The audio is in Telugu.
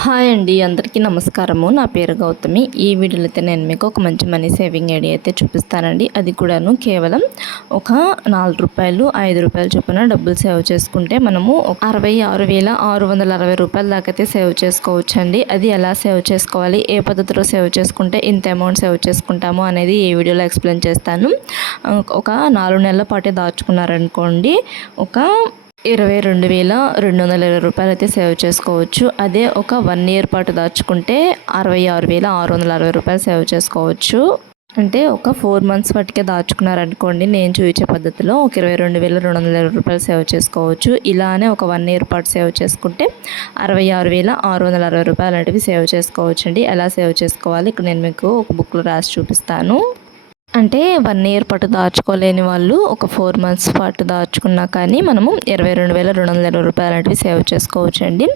హాయ్ అండి, అందరికీ నమస్కారము. నా పేరు గౌతమి. ఈ వీడియోలో అయితే నేను మీకు ఒక మంచి మనీ సేవింగ్ ఐడియా అయితే చూపిస్తానండి. అది కూడాను కేవలం ఒక రూ. 4 రూ. 5 చొప్పున డబ్బులు సేవ్ చేసుకుంటే మనము 66,660 రూపాయల దాకా అయితే సేవ్ చేసుకోవచ్చండి. అది ఎలా సేవ్ చేసుకోవాలి, ఏ పద్ధతిలో సేవ్ చేసుకుంటే ఇంత అమౌంట్ సేవ్ చేసుకుంటాము అనేది ఈ వీడియోలో ఎక్స్ప్లెయిన్ చేస్తాను. ఒక 4 నెలల పాటే దాచుకున్నారనుకోండి, ఒక 22,220 రూపాయలు అయితే సేవ్ చేసుకోవచ్చు. అదే ఒక 1 ఇయర్ పాటు దాచుకుంటే 66,660 రూపాయలు సేవ్ చేసుకోవచ్చు. అంటే ఒక 4 మంత్స్ వాటికే దాచుకున్నారనుకోండి, నేను చూపించే పద్ధతిలో ఒక 22,220 రూపాయలు సేవ్ చేసుకోవచ్చు. ఇలానే ఒక 1 ఇయర్ పాటు సేవ్ చేసుకుంటే 66,660 రూపాయలు అనేవి సేవ్ చేసుకోవచ్చు అండి. ఎలా సేవ్ చేసుకోవాలి ఇక్కడ నేను మీకు ఒక బుక్లో రాసి చూపిస్తాను. అంటే 1 ఇయర్ పాటు దాచుకోలేని వాళ్ళు ఒక 4 మంత్స్ పాటు దాచుకున్నా కానీ మనము 22,220 రూపాయలు అనేవి సేవ్ చేసుకోవచ్చు అండి.